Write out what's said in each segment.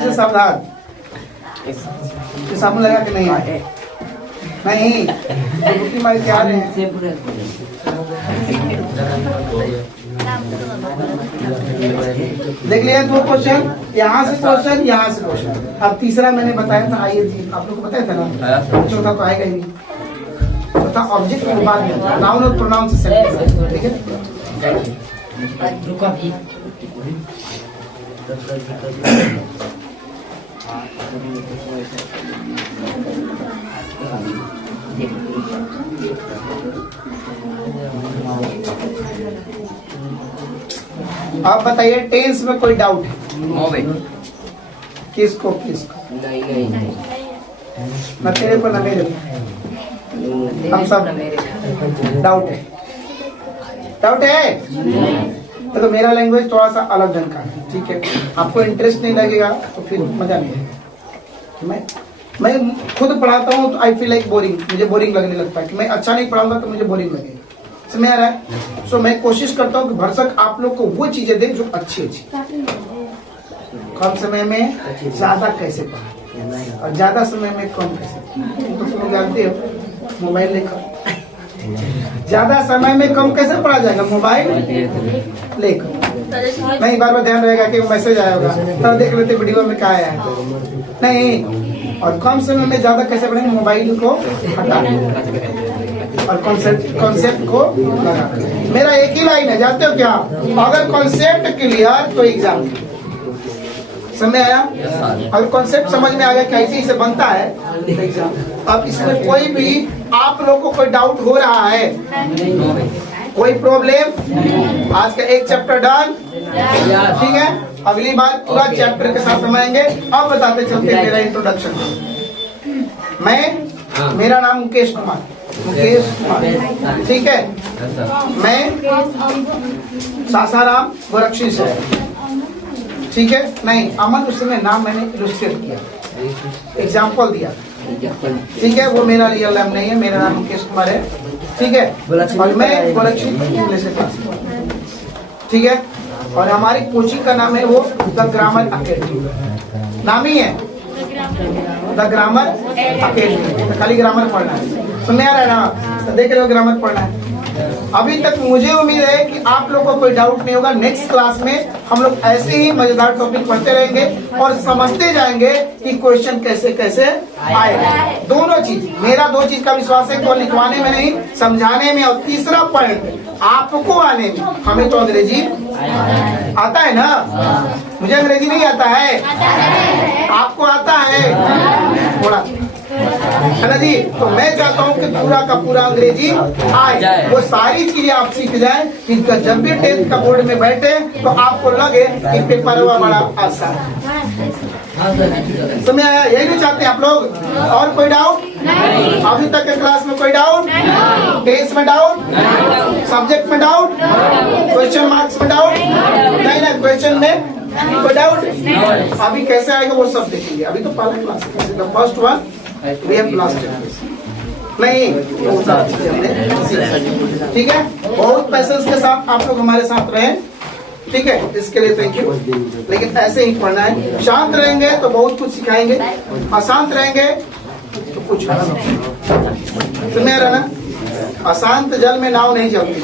से सावधान। साबुन लगा के नहीं आए नहीं तो मारी क्या रहे हैं। देख लिया 2 क्वेश्चन, यहाँ से क्वेश्चन, यहाँ से क्वेश्चन। अब तीसरा मैंने बताया था, आइए जी आप लोग को बताया था ना, चौथा तो आएगा ही नहीं। चौथा ऑब्जेक्ट के बाद में नाउन और प्रोनाउन से सेट, ठीक है। आप बताइए टेंस में कोई डाउट है? किसको किसको? नहीं न तेरे को न मेरे को, हम सब डाउट है। डाउट है तो मेरा लैंग्वेज थोड़ा सा अलग ढंग का है, ठीक है। आपको इंटरेस्ट नहीं लगेगा तो फिर मजा नहीं आएगा। मैं खुद पढ़ाता हूँ तो आई फील लाइक बोरिंग, मुझे बोरिंग लगने लगता है कि मैं अच्छा नहीं पढ़ाऊंगा तो मुझे बोरिंग लगेगा। समझ आ रहा है? सो मैं कोशिश करता हूँ कि भरसक आप लोग को वो चीजें दें जो अच्छी अच्छी, कम समय में ज्यादा कैसे पढ़ाए और ज्यादा समय में कम कैसे। तो तुम जानते हो मोबाइल लेकर ज्यादा समय में कम कैसे पढ़ा जाएगा? मोबाइल लेकर नहीं, बार बार ध्यान रहेगा कि मैसेज आया होगा तब देख लेते वीडियो में क्या आया है नहीं। और कम समय में ज्यादा कैसे पढ़ेंगे? मोबाइल को हटा और कॉन्सेप्ट को लगा। मेरा एक ही लाइन है, जानते हो क्या? अगर कॉन्सेप्ट क्लियर तो एग्जाम। समझ आया? अगर कॉन्सेप्ट समझ में आ गया कैसे इसे बनता है तो एग्जाम। अब इसमें कोई भी आप लोगों को कोई डाउट हो रहा है, कोई प्रॉब्लम? आज का एक चैप्टर डन, ठीक है। अगली बार पूरा चैप्टर के साथ समझेंगे। अब बताते चलते मेरा इंट्रोडक्शन। मेरा नाम मुकेश कुमार, ठीक है। मैं सासाराम गोरक्षी से, ठीक है। नहीं अमन उस समय नाम मैंने इलस्ट्रेट किया, एग्जाम्पल दिया, ठीक है। वो मेरा रियल नाम नहीं है, मेरा नाम मुकेश कुमार है, ठीक है। और मैं गोरक्षी इंग्लिश क्लास, ठीक है। और हमारी कोचिंग का नाम है वो द ग्रामर अकेडमी, नाम ही है द ग्रामर अकेडमी। तो खाली ग्रामर पढ़ना है, सुनने आ रहा है ना? तो देख रहे हो ग्रामर पढ़ना है। अभी तक मुझे उम्मीद है कि आप लोगों को कोई डाउट नहीं होगा। नेक्स्ट क्लास में हम लोग ऐसे ही मजेदार टॉपिक पढ़ते रहेंगे और समझते जाएंगे कि क्वेश्चन कैसे कैसे आएगा। दोनों चीज, मेरा 2 चीज का विश्वास है, तो लिखवाने में नहीं समझाने में। और तीसरा पॉइंट आपको आने में। हमें तो अंग्रेजी आता है ना, मुझे अंग्रेजी नहीं आता है, आपको आता है थोड़ा, है ना जी? तो मैं चाहता हूँ कि पूरा का पूरा अंग्रेजी आए, वो सारी चीजें आप सीख जाएं कि जब भी 10th का बोर्ड में बैठे तो आपको लगे कि पेपर हुआ बड़ा आसान है। समझ आया? यही नहीं चाहते आप लोग? और कोई डाउट? अभी तक के क्लास में कोई डाउट? टेस्ट में डाउट? सब्जेक्ट में डाउट? क्वेश्चन मार्क्स में डाउट? नहीं ना, क्वेश्चन में कोई डाउट? अभी कैसे आएगा वो सब देखेंगे। अभी तो पहला क्लास है, first one we have last नहीं, ठीक है। बहुत पैसेंस के साथ आप लोग हमारे साथ रहे, ठीक है। इसके लिए थैंक यू। लेकिन ऐसे ही पढ़ना है, शांत रहेंगे तो बहुत कुछ सिखाएंगे, अशांत रहेंगे तो कुछ सुने रहना। अशांत जल में नाव नहीं चलती,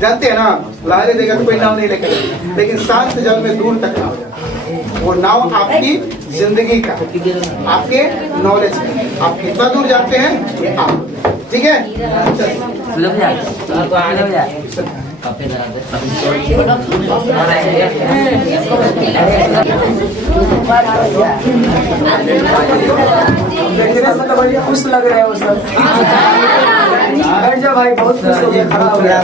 जानते हैं ना? लहरें देगा तो कोई नाव नहीं लेकर, लेकिन शांत जल में दूर तक नाव जाता है। वो नाव आपकी जिंदगी का, आपके नॉलेज का, आप कितना दूर जाते हैं ये आप, ठीक है। खुश लग रहे हो सब? भाई बहुत खुश हो गया, खड़ा हो गया।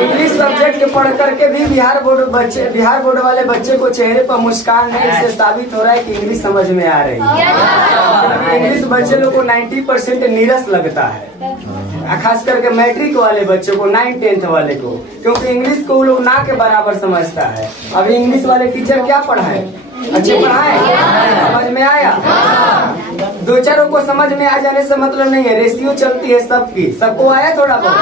इंग्लिश सब्जेक्ट पढ़ करके भी बिहार बोर्ड वाले बच्चे को चेहरे पर मुस्कान है, इससे साबित हो रहा है कि इंग्लिश समझ में आ रही है। इंग्लिश बच्चे लोग को 90% नीरस लगता है, खास करके मैट्रिक वाले बच्चों को, 9th 10th वाले को, क्योंकि इंग्लिश को वो लोग ना के बराबर समझता है। अभी इंग्लिश वाले टीचर क्या पढ़ाए? अच्छे पढ़ाए, समझ में आया? दो चारों को समझ में आ जाने से मतलब नहीं है, रेशियो चलती है सबकी। सबको आया थोड़ा बहुत?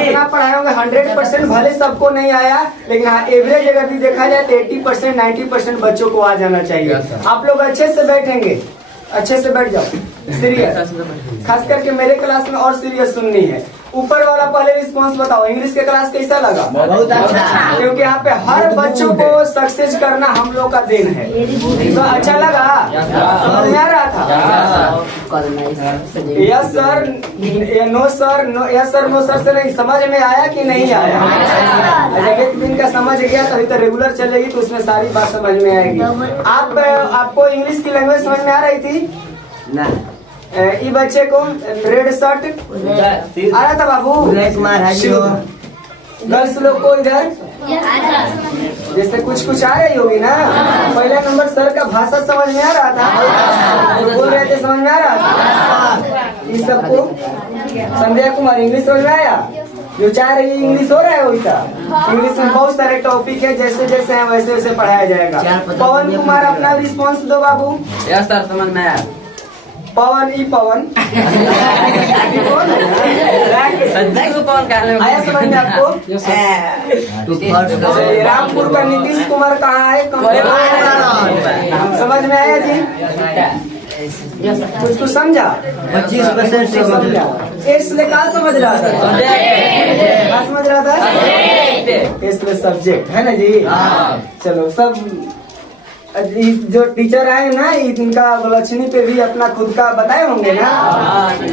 इतना पढ़ाए होंगे 100% भले सबको नहीं आया, लेकिन हाँ एवरेज अगर भी देखा जाए तो 80% 90% बच्चों को आ जाना चाहिए। आप लोग अच्छे से बैठेंगे, अच्छे से बैठ जाओ, सीरियस, खास करके मेरे क्लास में और सीरियस सुननी है। ऊपर वाला पहले रिस्पांस बताओ, इंग्लिश के क्लास कैसा लगा? बहुत अच्छा। क्योंकि यहाँ पे हर बच्चों को सक्सेस करना हम लोग का दिन है। तो अच्छा लगा? समझ में आ रहा था? Yes sir, no sir, yes sir no sir से नहीं, समझ में आया कि नहीं आया? जब एक दिन का समझ गया तभी तो रेगुलर चलेगी, तो उसमें सारी बात समझ में आएगी। आपको इंग्लिश की लैंग्वेज समझ में आ रही थी? ये बच्चे को रेड शर्ट आ रहा था बाबू? गर्ल्स लोग को इधर जैसे कुछ आ रही होगी ना। पहला नंबर सर का भाषा समझ में आ रहा था, जो बोल रहे थे समझ में आ रहा था। ये सबको संध्या कुमार इंग्लिश समझ में आया? जो चाह रही इंग्लिश हो रहा है वैसा। इंग्लिश में बहुत सारे टॉपिक है, जैसे जैसे है वैसे वैसे पढ़ाया जाएगा। पवन कुमार अपना रिस्पॉन्स दो बाबू। यस सर, समझ में आया। पवन ई पवन आया समझ में आपको? रामपुर का नीतीश कुमार कहाँ है? समझ में आया जी? कुछ समझा? 25% से समझा। इसलिए कहाँ समझ रहा था? कहाँ समझ रहा था? इसलिए सब्जेक्ट है ना जी। चलो सब जो टीचर आए ना, इनका लक्ष्मी पे भी अपना खुद का बताए होंगे ना,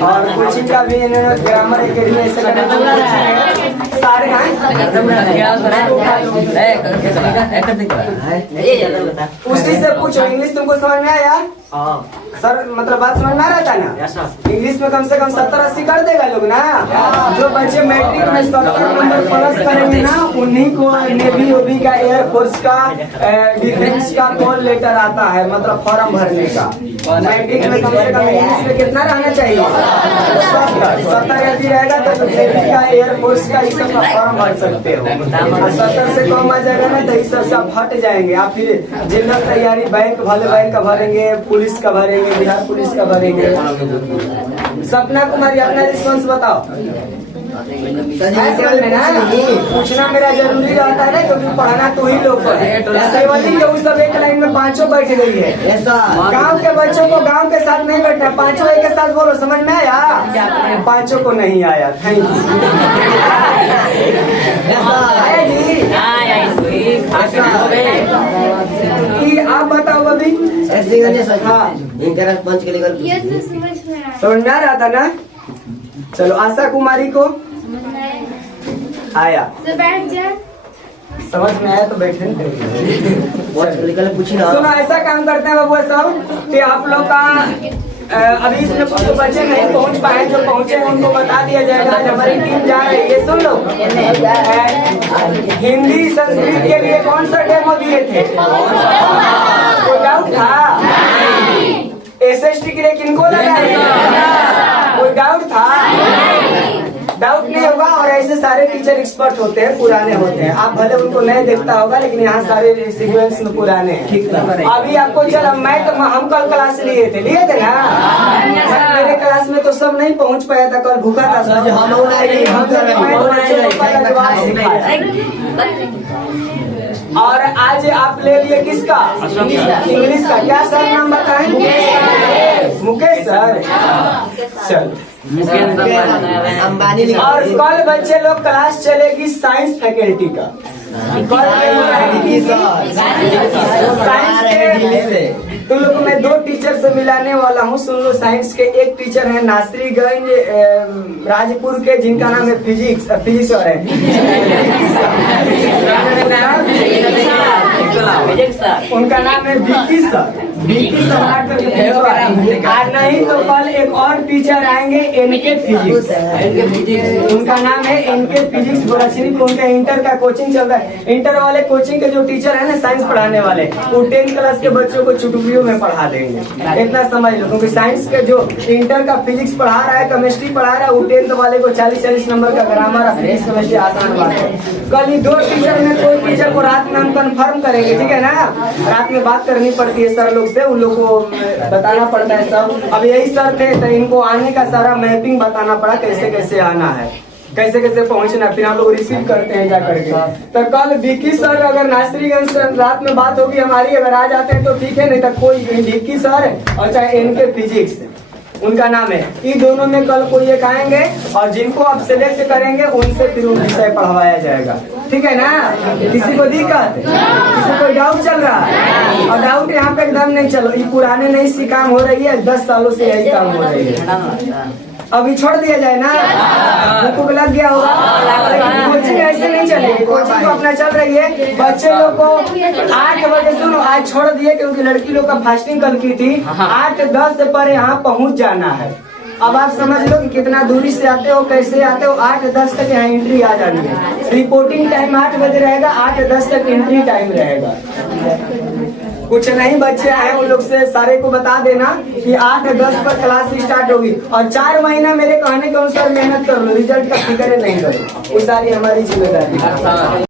और कोचिंग का भी इन्होंने ग्रामर एकेडमी ऐसे सारे उसी से पूछो। इंग्लिश तुमको समझ में आया? सर मतलब बात समझ में आ रहा था ना? इंग्लिश में कम से कम 70-80 कर देगा लोग ना। जो बच्चे मैट्रिक में 70 नंबर प्लस करेंगे ना, उन्हीं को नेवी ओबी का, एयरफोर्स का, डिफेंस का कॉल लेटर आता है, मतलब फॉर्म भरने का। मैट्रिक में कम से कम इंग्लिश में कितना रहना चाहिए? 70 यदि रहेगा तो नेवी का, एयरफोर्स का, इस सब का फॉर्म भर सकते हो। 70 से कम आ जाएगा ना तो इस सब से हट जाएंगे। आप फिर जनरल तैयारी बैंक वाले बैंक का भरेंगे, पुलिस का भरेंगे, बिहार पुलिस का भरेंगे। सपना कुमारी अपना रिस्पॉन्स बताओ। पूछना मेरा जरूरी रहता है ना, क्योंकि पढ़ाना तो ही लोग सब एक लाइन में पांचों बैठ गई है। गांव के बच्चों को गांव के साथ नहीं बैठना, पांचों एक के साथ बोलो। समझ में आया? पांचों को नहीं आया। Thank you. आप बताओ अभी। समझ में आ रहा था ना? चलो आशा कुमारी को आया? समझ में आया तो बैठे। सुनो ऐसा काम करते हैं बाबू सब कि आप लोग का अभी इसमें कुछ बच्चे नहीं पहुंच पाए, जो पहुंचे उनको बता दिया जाएगा। आज हमारी टीम जा रही है, सुन लो। हिंदी संस्कृत के लिए कौन सा डेमो दिए थे? कोई डाउट था? SST के लिए किनको लगाए? कोई डाउट था? डाउट नहीं होगा। और ऐसे सारे टीचर एक्सपर्ट होते हैं, पुराने होते हैं। आप भले उनको नहीं देखता होगा, लेकिन यहाँ सारे सीक्वेंस में पुराने हैं। अभी आपको चलो मैथ हम कल क्लास लिए थे ना? मेरे क्लास में तो सब नहीं पहुँच पाया था, कल भूखा था सब। और आज आप ले लिए किसका? इंग्लिश का। क्या सर नाम बताएं? मुकेश सर। चल अंबानी। और कल बच्चे लोग क्लास चलेगी साइंस फैकल्टी का। साइंस के तुम लोग मैं 2 टीचर से मिलाने वाला हूँ, सुन लो। साइंस के एक टीचर है नासरीगंज राजपुर के, जिनका नाम है फिजिक्स और है उनका नाम है विक्की सर। नहीं तो कल एक और टीचर आएंगे एनके फिजिक्स। उनका नाम है एनके फिजिक्स गोरखपुर। उनका इंटर का कोचिंग चल रहा है। इंटर वाले कोचिंग के जो टीचर है ना साइंस पढ़ाने वाले, वो 10th क्लास के बच्चों को चुटकियों में पढ़ा देंगे। इतना समझ लो, क्योंकि साइंस के जो इंटर का फिजिक्स पढ़ा रहा है, केमिस्ट्री पढ़ा रहा है, वो 10th वाले को 40-40 नंबर का ग्रामर, फिजिक्स, केमिस्ट्री आसान बात है। कल ही 2 टीचर में कोई टीचर को रात में हम कंफर्म करेंगे, ठीक है ना? रात में बात करनी पड़ती है सर लोग लोग से, उन लोग को बताना पड़ता है सब। अब यही सर थे तो इनको आने का सारा मैपिंग बताना पड़ा, कैसे कैसे आना है, कैसे कैसे पहुंचना, फिर हम लोग रिसीव करते हैं जा करके। तो कल विक्की सर अगर नासरीगंज से रात में बात होगी हमारी, अगर आ जाते हैं तो ठीक है, नहीं तो कोई विक्की सर और चाहे इनके फिजिक्स उनका नाम है, इन दोनों में कल कोई एक आएंगे और जिनको आप सिलेक्ट करेंगे उनसे फिर उन विषय पढ़वाया जाएगा। ठीक है ना? किसी को दिक्कत, किसी को डाउट चल रहा है? और डाउट यहाँ पे एकदम नहीं चलो, ये पुराने नहीं सी काम हो रही है, 10 सालों से यही काम हो रही है। अभी छोड़ दिया जाए ना, बुक लग गया होगा, लेकिन कोचिंग ऐसे नहीं चलेगी। कोचिंग तो अपना चल रही है। बच्चे लोग को 8 बजे, सुनो आज छोड़ दिए क्योंकि लड़की लोग का फास्टिंग कल की थी। 8-10 पर यहाँ पहुँच जाना है। अब आप समझ लो कि कितना दूरी से आते हो, कैसे आते हो। 8-10 तक यहाँ एंट्री आ जानी है। रिपोर्टिंग टाइम 8 बजे रहेगा, 8-10 तक एंट्री टाइम रहेगा। कुछ नहीं बच्चे आए उन लोग से सारे को बता देना कि 8-10 पर क्लास स्टार्ट होगी और 4 महीना मेरे कहने के अनुसार मेहनत कर लो, रिजल्ट का फिक्र नहीं करो, वो सारी हमारी जिम्मेदारी है।